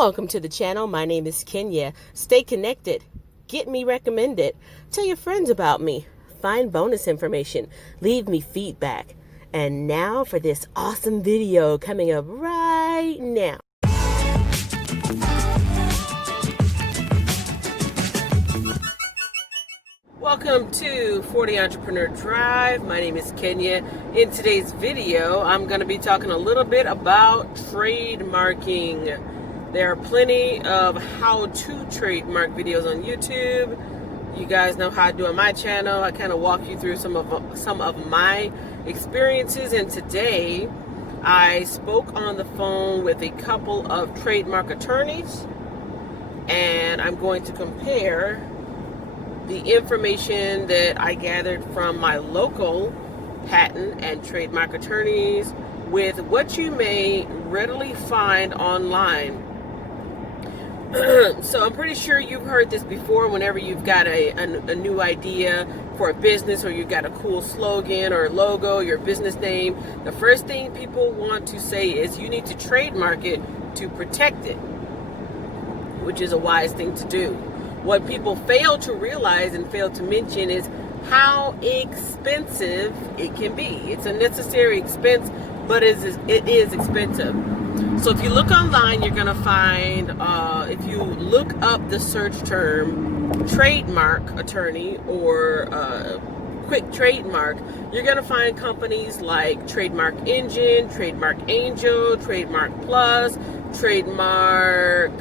Welcome to the channel. My name is Kenya. Stay connected. Get me recommended. Tell your friends about me. Find bonus information. Leave me feedback. And now for this awesome video coming up right now. Welcome to 40 Entrepreneur Drive. My name is Kenya. In today's video, I'm going to be talking a little bit about trademarking. There are plenty of how-to trademark videos on YouTube. You guys know how I do on my channel. I kind of walk you through some of my experiences. And today, I spoke on the phone with a couple of trademark attorneys, and I'm going to compare the information that I gathered from my local patent and trademark attorneys with what you may readily find online. So I'm pretty sure you've heard this before. Whenever you've got a new idea for a business, or you've got a cool slogan or logo, your business name, the first thing people want to say is you need to trademark it to protect it, which is a wise thing to do. What people fail to realize and fail to mention is how expensive it can be. It's a necessary expense, but it is expensive. So if you look online, you're going to find, if you look up the search term trademark attorney or quick trademark, you're going to find companies like Trademark Engine, Trademark Angel, Trademark Plus, Trademark,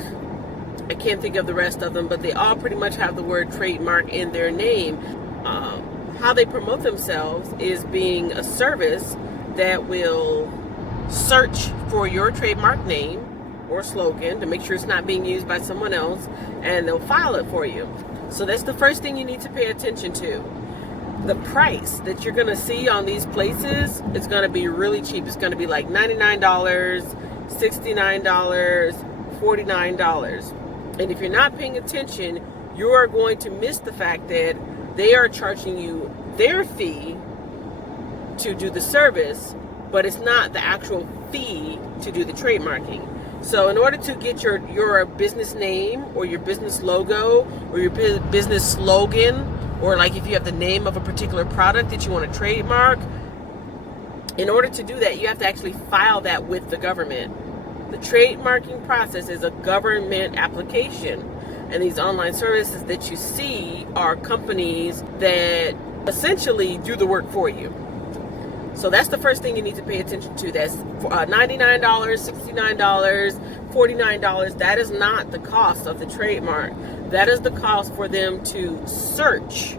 I can't think of the rest of them, but they all pretty much have the word trademark in their name. How they promote themselves is being a service that will search for your trademark name or slogan to make sure it's not being used by someone else, and they'll file it for you. So that's the first thing you need to pay attention to. The price that you're going to see on these places is going to be really cheap. It's going to be like $99, $69, $49. And if you're not paying attention, you are going to miss the fact that they are charging you their fee to do the service, but it's not the actual fee to do the trademarking. So in order to get your business name or your business logo or your business slogan, or like if you have the name of a particular product that you want to trademark, in order to do that, you have to actually file that with the government. The trademarking process is a government application, and these online services that you see are companies that essentially do the work for you. So that's the first thing you need to pay attention to. That's $99, $69, $49. That is not the cost of the trademark. That is the cost for them to search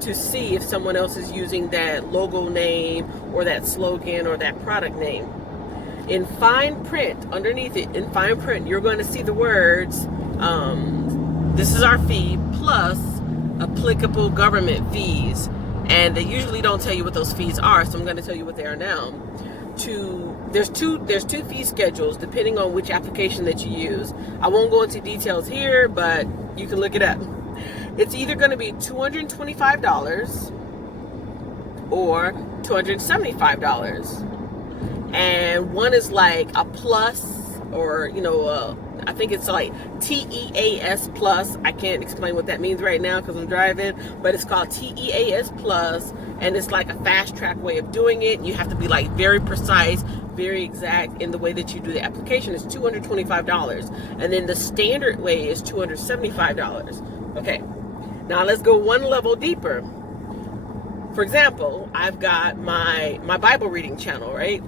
to see if someone else is using that logo name or that slogan or that product name. In fine print, underneath it, in fine print, you're going to see the words, this is our fee plus applicable government fees. And they usually don't tell you what those fees are, so I'm going to tell you what they are now. There's two fee schedules depending on which application that you use. I won't go into details here, but you can look it up. It's either going to be $225 or $275. And one is like a plus, or I think it's like TEAS plus. I can't explain what that means right now because I'm driving, but it's called TEAS plus, and it's like a fast track way of doing it. You have to be like very precise, very exact in the way that you do the application. It's $225, and then the standard way is $275. Okay, now let's go one level deeper. For example, I've got my Bible reading channel, right?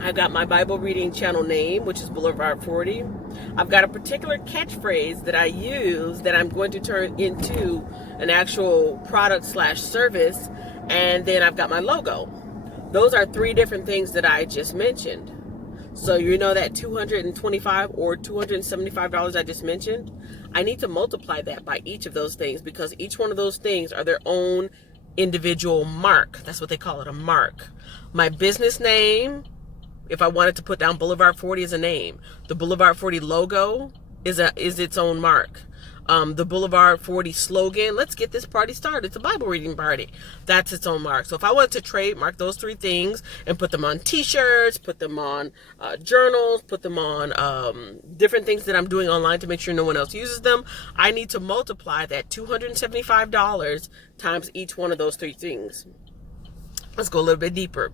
I've got my Bible reading channel name, which is Boulevard 40. I've got a particular catchphrase that I use that I'm going to turn into an actual product / service. And then I've got my logo. Those are three different things that I just mentioned. So you know that $225 or $275 I just mentioned? I need to multiply that by each of those things, because each one of those things are their own individual mark. That's what they call it, a mark. My business name, if I wanted to put down Boulevard 40 as a name, the Boulevard 40 logo is its own mark. The Boulevard 40 slogan, let's get this party started. It's a Bible reading party. That's its own mark. So if I wanted to trademark those 3 things and put them on t-shirts, put them on journals, put them on different things that I'm doing online to make sure no one else uses them, I need to multiply that $275 times each one of those 3 things. Let's go a little bit deeper.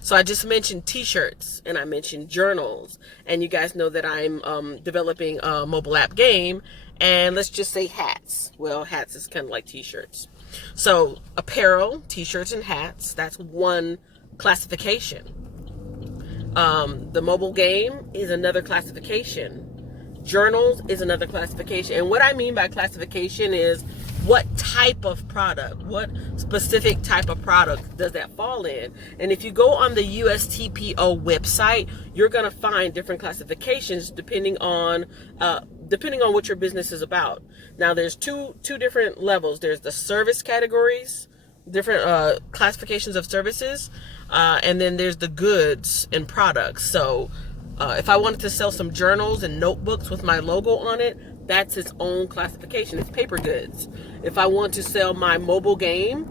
So I just mentioned t-shirts and I mentioned journals, and you guys know that I'm developing a mobile app game, and let's just say hats. Well, hats is kind of like t-shirts. So apparel, t-shirts and hats, that's one classification. The mobile game is another classification. Journals is another classification. And what I mean by classification is what type of product, what specific type of product does that fall in? And if you go on the USTPO website, you're going to find different classifications depending on what your business is about. Now, there's two different levels. There's the service categories, different classifications of services, and then there's the goods and products. So if I wanted to sell some journals and notebooks with my logo on it, that's its own classification. It's paper goods. If I want to sell my mobile game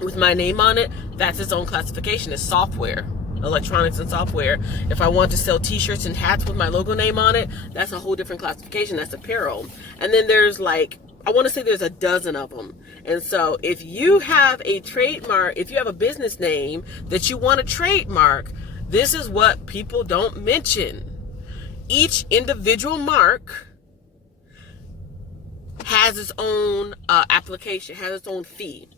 with my name on it, that's its own classification. It's software, electronics and software. If I want to sell t-shirts and hats with my logo name on it, that's a whole different classification. That's apparel. And then there's I want to say there's a dozen of them. And so if you have a trademark, if you have a business name that you want to trademark, this is what people don't mention. Each individual mark has its own application, has its own fee,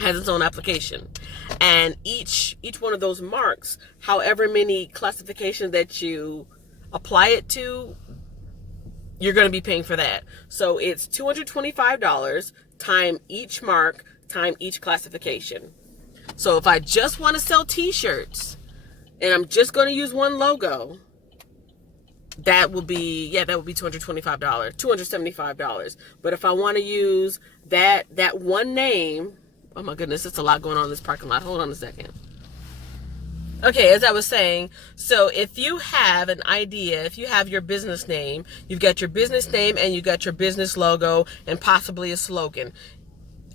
has its own application. And each one of those marks, however many classifications that you apply it to, you're going to be paying for that. So it's $225 time each mark, time each classification. So if I just want to sell t-shirts and I'm just going to use one logo, that will be $275. But if I want to use that one name, oh my goodness, it's a lot going on in this parking lot. Hold on a second. Okay, as I was saying, so if you have an idea, if you have your business name, you've got your business name and you got your business logo and possibly a slogan.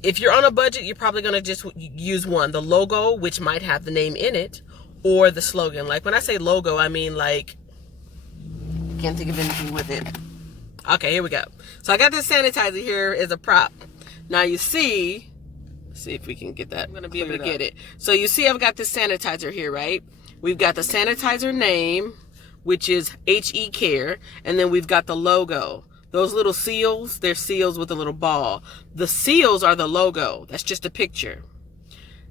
If you're on a budget, you're probably going to just use one, the logo, which might have the name in it, or the slogan. Like when I say logo, I mean can't think of anything with it. Okay, here we go. So I got this sanitizer here as a prop. Now you see, let's see if we can get that. I'm going to be able to get it. So you see I've got this sanitizer here, right? We've got the sanitizer name, which is HE Care, and then we've got the logo. Those little seals, they're seals with a little ball. The seals are the logo. That's just a picture.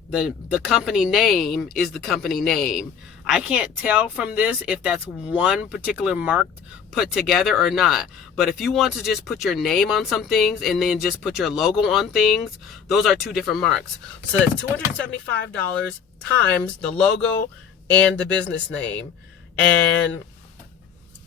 The company name is the company name. I can't tell from this if that's one particular mark put together or not. But if you want to just put your name on some things and then just put your logo on things, those are 2 different marks. So that's $275 times the logo and the business name. And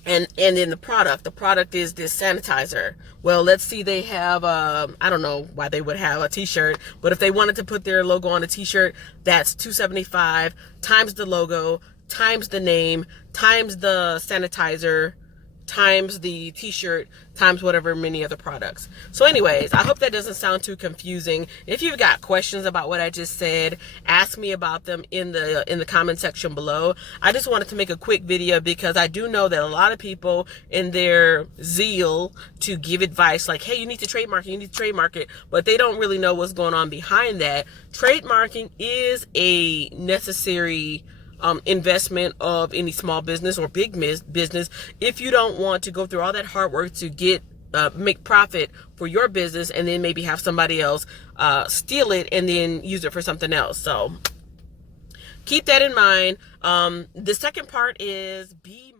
then the product is this sanitizer. Well, let's see, they have, I don't know why they would have a t-shirt, but if they wanted to put their logo on a t-shirt, that's $275 times the logo, times the name, times the sanitizer, times the t-shirt, times whatever many other products. So anyways, I hope that doesn't sound too confusing. If you've got questions about what I just said, ask me about them in the comment section below. I just wanted to make a quick video because I do know that a lot of people in their zeal to give advice like, hey, you need to trademark it, but they don't really know what's going on behind that. Trademarking is a necessary investment of any small business or big business if you don't want to go through all that hard work to get make profit for your business and then maybe have somebody else steal it and then use it for something else. So keep that in mind. The second part is be